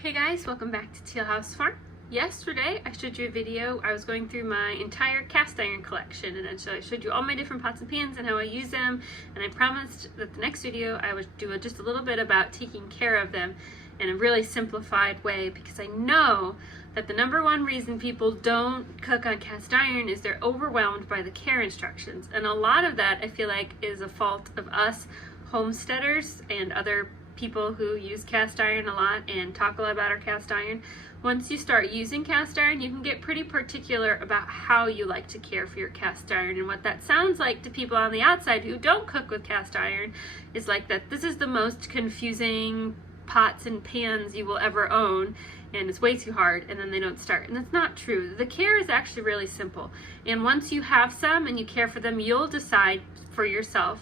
Hey guys, welcome back to Teal House Farm. Yesterday I showed you a video. I was going through my entire cast iron collection, and then I showed you all my different pots and pans and how I use them, and I promised that the next video I would do just a little bit about taking care of them in a really simplified way, because I know that the number one reason people don't cook on cast iron is they're overwhelmed by the care instructions, and a lot of that I feel like is a fault of us homesteaders and other people who use cast iron a lot and talk a lot about our cast iron. Once you start using cast iron, you can get pretty particular about how you like to care for your cast iron, and what that sounds like to people on the outside who don't cook with cast iron is like that this is the most confusing pots and pans you will ever own, and it's way too hard, and then they don't start. And that's not true. The care is actually really simple, and once you have some and you care for them, you'll decide for yourself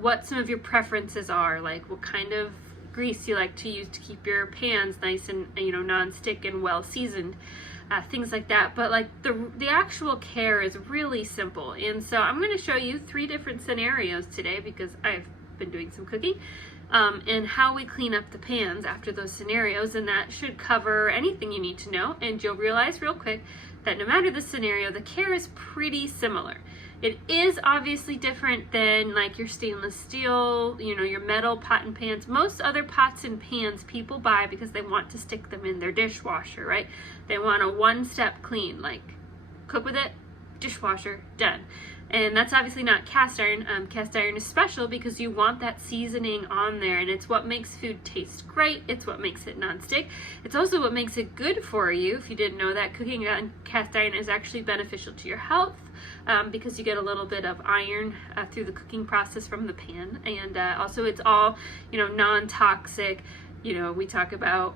what some of your preferences are, like what kind of grease you like to use to keep your pans nice and non-stick and well seasoned, things like that. But like the actual care is really simple, and so I'm going to show you 3 different scenarios today, because I've been doing some cooking, and how we clean up the pans after those scenarios, and that should cover anything you need to know. And you'll realize real quick that no matter the scenario, the care is pretty similar. It is obviously different than like your stainless steel, your metal pot and pans. Most other pots and pans people buy because they want to stick them in their dishwasher, right? They want a one-step clean, like cook with it, dishwasher, done. And that's obviously not cast iron. Cast iron is special because you want that seasoning on there, and it's what makes food taste great. It's what makes it non-stick. It's also what makes it good for you. If you didn't know that, cooking on cast iron is actually beneficial to your health, because you get a little bit of iron through the cooking process from the pan, and also it's all non-toxic. We talk about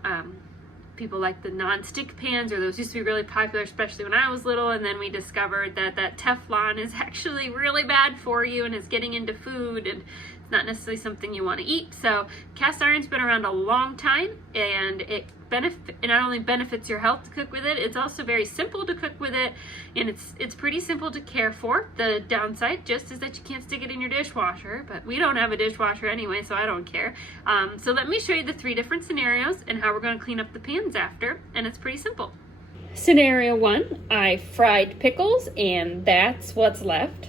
people like the non-stick pans, or those used to be really popular, especially when I was little, and then we discovered that Teflon is actually really bad for you and is getting into food, and it's not necessarily something you want to eat. So cast iron's been around a long time, and it not only benefits your health to cook with it, it's also very simple to cook with it, and it's pretty simple to care for. The downside just is that you can't stick it in your dishwasher, but we don't have a dishwasher anyway, so I don't care. So let me show you the 3 different scenarios and how we're going to clean up the pans after, and it's pretty simple. Scenario 1, I fried pickles and that's what's left.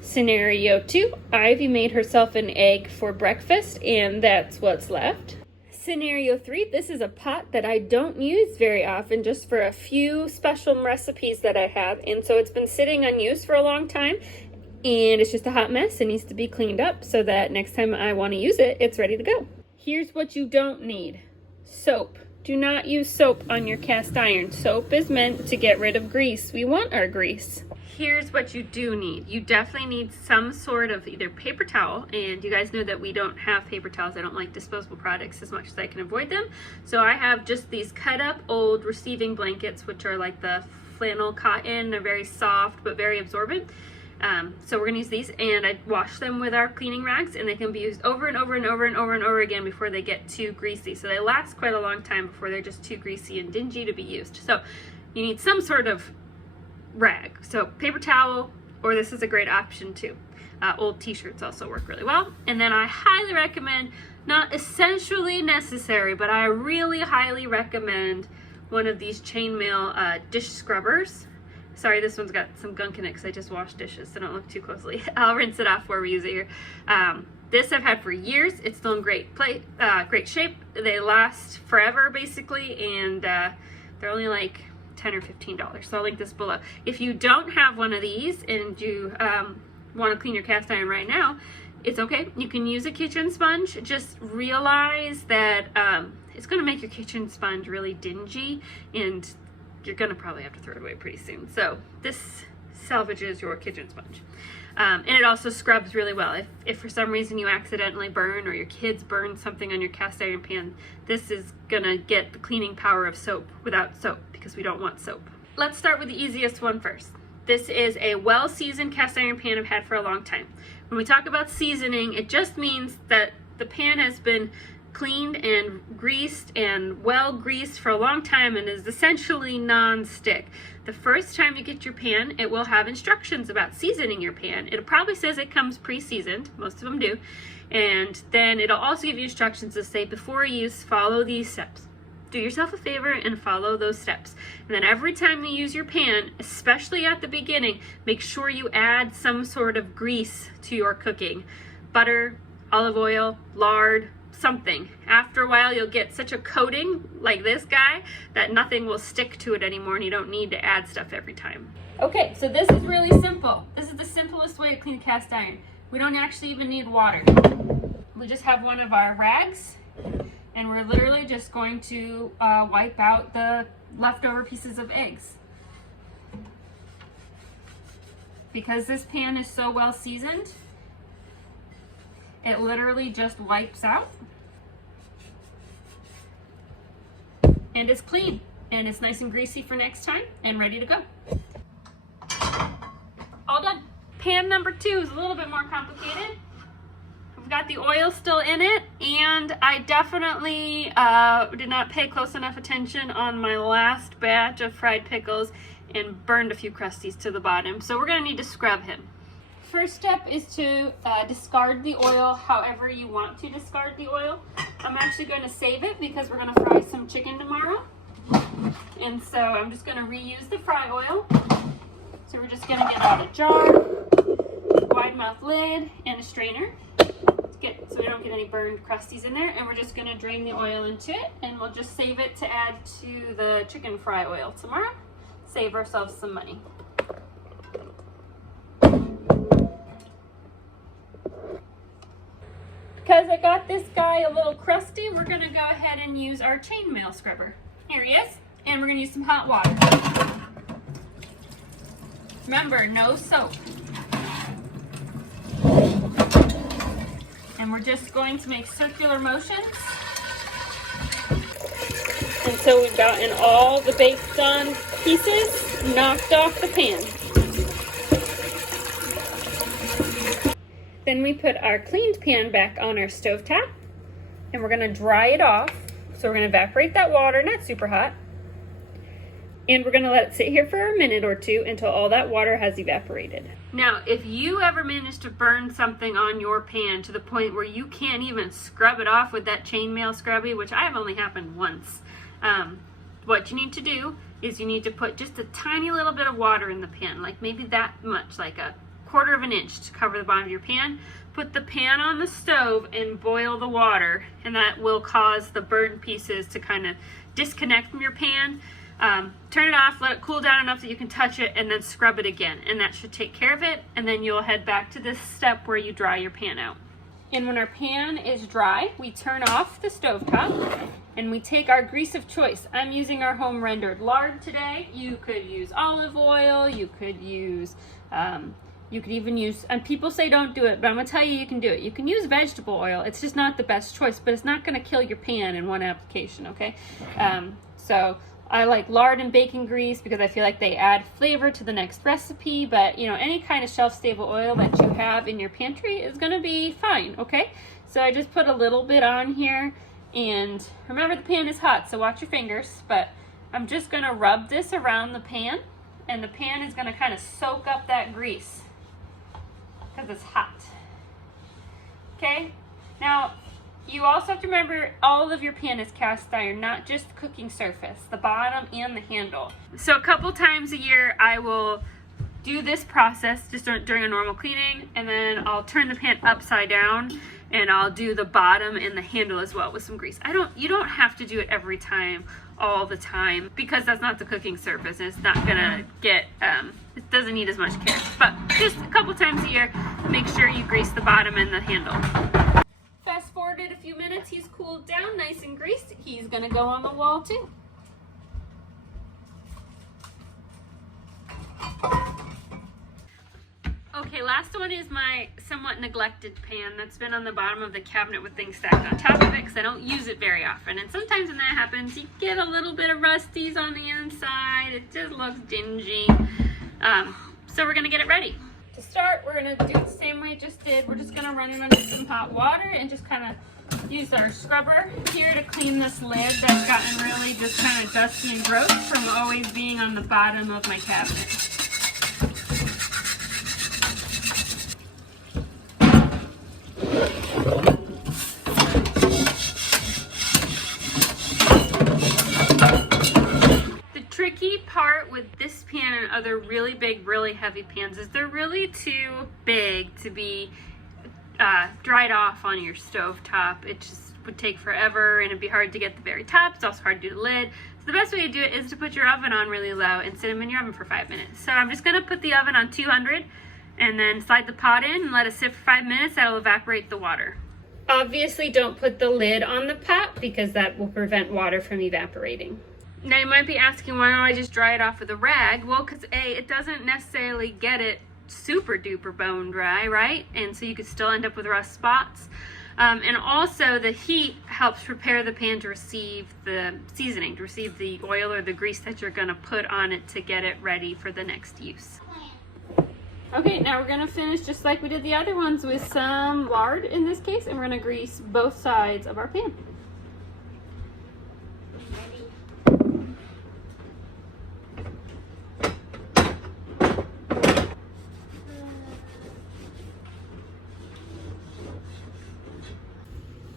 Scenario 2, Ivy made herself an egg for breakfast and that's what's left. Scenario 3, this is a pot that I don't use very often, just for a few special recipes that I have, and so it's been sitting unused for a long time, and it's just a hot mess. It needs to be cleaned up so that next time I want to use it, it's ready to go. Here's what you don't need. Soap. Do not use soap on your cast iron. Soap is meant to get rid of grease. We want our grease. Here's what you do need. You definitely need some sort of either paper towel, and you guys know that we don't have paper towels. I don't like disposable products as much as I can avoid them. So I have just these cut up old receiving blankets, which are like the flannel cotton. They're very soft but very absorbent. So we're gonna use these, and I wash them with our cleaning rags, and they can be used over and over and over and over and over again before they get too greasy. So they last quite a long time before they're just too greasy and dingy to be used. So you need some sort of rag. So paper towel, or this is a great option too. Old t-shirts also work really well. And then I highly recommend, not essentially necessary, but I really highly recommend one of these chainmail dish scrubbers. Sorry, this one's got some gunk in it because I just washed dishes, so don't look too closely. I'll rinse it off before we use it here. This I've had for years. It's still in great shape. They last forever basically, and they're only like $10 or $15. So I'll link this below. If you don't have one of these and you want to clean your cast iron right now, it's okay. You can use a kitchen sponge. Just realize that it's going to make your kitchen sponge really dingy, and you're going to probably have to throw it away pretty soon. So this salvages your kitchen sponge. And it also scrubs really well. If for some reason you accidentally burn, or your kids burn something on your cast iron pan, this is gonna get the cleaning power of soap without soap, because we don't want soap. Let's start with the easiest one first. This is a well-seasoned cast iron pan I've had for a long time. When we talk about seasoning, it just means that the pan has been cleaned and greased and well greased for a long time and is essentially non-stick. The first time you get your pan, it will have instructions about seasoning your pan. It probably says it comes pre-seasoned, most of them do, and then it'll also give you instructions to say before use, follow these steps. Do yourself a favor and follow those steps. And then every time you use your pan, especially at the beginning, make sure you add some sort of grease to your cooking. Butter, olive oil, lard, something. After a while, you'll get such a coating like this guy that nothing will stick to it anymore and you don't need to add stuff every time. Okay, so this is really simple. This is the simplest way to clean cast iron. We don't actually even need water. We just have one of our rags and we're literally just going to wipe out the leftover pieces of eggs. Because this pan is so well seasoned, it literally just wipes out and it's clean and it's nice and greasy for next time and ready to go. All done. Pan number 2 is a little bit more complicated. We've got the oil still in it, and I definitely did not pay close enough attention on my last batch of fried pickles and burned a few crusties to the bottom. So we're gonna need to scrub him. First step is to discard the oil however you want to discard the oil. I'm actually going to save it because we're going to fry some chicken tomorrow. And so I'm just going to reuse the fry oil. So we're just going to get out a jar, wide mouth lid, and a strainer so we don't get any burned crusties in there. And we're just going to drain the oil into it, and we'll just save it to add to the chicken fry oil tomorrow. Save ourselves some money. Because I got this guy a little crusty, we're going to go ahead and use our chainmail scrubber. Here he is. And we're going to use some hot water. Remember, no soap. And we're just going to make circular motions until we've gotten all the baked done pieces knocked off the pan. Then we put our cleaned pan back on our stovetop and we're gonna dry it off. So we're gonna evaporate that water, not super hot. And we're gonna let it sit here for a minute or two until all that water has evaporated. Now, if you ever manage to burn something on your pan to the point where you can't even scrub it off with that chainmail scrubby, which I've only happened once, what you need to do is you need to put just a tiny little bit of water in the pan, like maybe that much, like a 1/4 of an inch to cover the bottom of your pan. Put the pan on the stove and boil the water, and that will cause the burned pieces to kind of disconnect from your pan. Turn it off, let it cool down enough that you can touch it, and then scrub it again, and that should take care of it. And then you'll head back to this step where you dry your pan out. And when our pan is dry, we turn off the stovetop and we take our grease of choice. I'm using our home rendered lard today. You could use olive oil, you could use you could even use, and people say don't do it, but I'm gonna tell you can do it. You can use vegetable oil. It's just not the best choice, but it's not gonna kill your pan in one application, okay? So I like lard and bacon grease because I feel like they add flavor to the next recipe, but you know, any kind of shelf-stable oil that you have in your pantry is gonna be fine, okay? So I just put a little bit on here, and remember the pan is hot, so watch your fingers, but I'm just gonna rub this around the pan, and the pan is gonna kind of soak up that grease because it's hot. Okay, now you also have to remember all of your pan is cast iron, not just the cooking surface, the bottom and the handle. So a couple times a year I will do this process just during a normal cleaning, and then I'll turn the pan upside down and I'll do the bottom and the handle as well with some grease. You don't have to do it every time, all the time, because that's not the cooking surface and it's not gonna get, it doesn't need as much care. But just a couple times a year, make sure you grease the bottom and the handle. Fast forwarded a few minutes, he's cooled down, nice and greased. He's gonna go on the wall too. Okay, last one is my somewhat neglected pan that's been on the bottom of the cabinet with things stacked on top of it because I don't use it very often. And sometimes when that happens, you get a little bit of rusties on the inside. It just looks dingy. So we're gonna get it ready. To start, we're gonna do it the same way I just did. We're just gonna run it under some hot water and just kind of Use our scrubber here to clean this lid that's gotten really just kind of dusty and gross from always being on the bottom of my cabinet. The tricky part with this pan and other really big, really heavy pans is they're really too big to be dried off on your stove top. It just would take forever and it'd be hard to get the very top. It's also hard to do the lid. So the best way to do it is to put your oven on really low and sit them in your oven for 5 minutes. So I'm just gonna put the oven on 200 and then slide the pot in and let it sit for 5 minutes. That'll evaporate the water. Obviously don't put the lid on the pot because that will prevent water from evaporating. Now you might be asking, why don't I just dry it off with a rag? Well, because A, it doesn't necessarily get it super duper bone dry, right? And so you could still end up with rust spots. And also the heat helps prepare the pan to receive the seasoning, to receive the oil or the grease that you're gonna put on it to get it ready for the next use. Okay, now we're gonna finish just like we did the other ones with some lard in this case, and we're gonna grease both sides of our pan.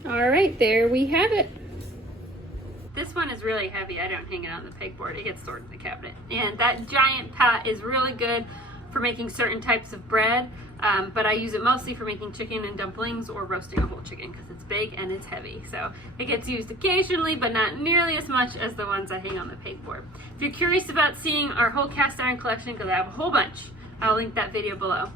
All right, there we have it. This one is really heavy. I don't hang it on the pegboard. It gets stored in the cabinet. And that giant pot is really good for making certain types of bread, but I use it mostly for making chicken and dumplings or roasting a whole chicken because it's big and it's heavy. So it gets used occasionally, but not nearly as much as the ones I hang on the pegboard. If you're curious about seeing our whole cast iron collection, because I have a whole bunch, I'll link that video below.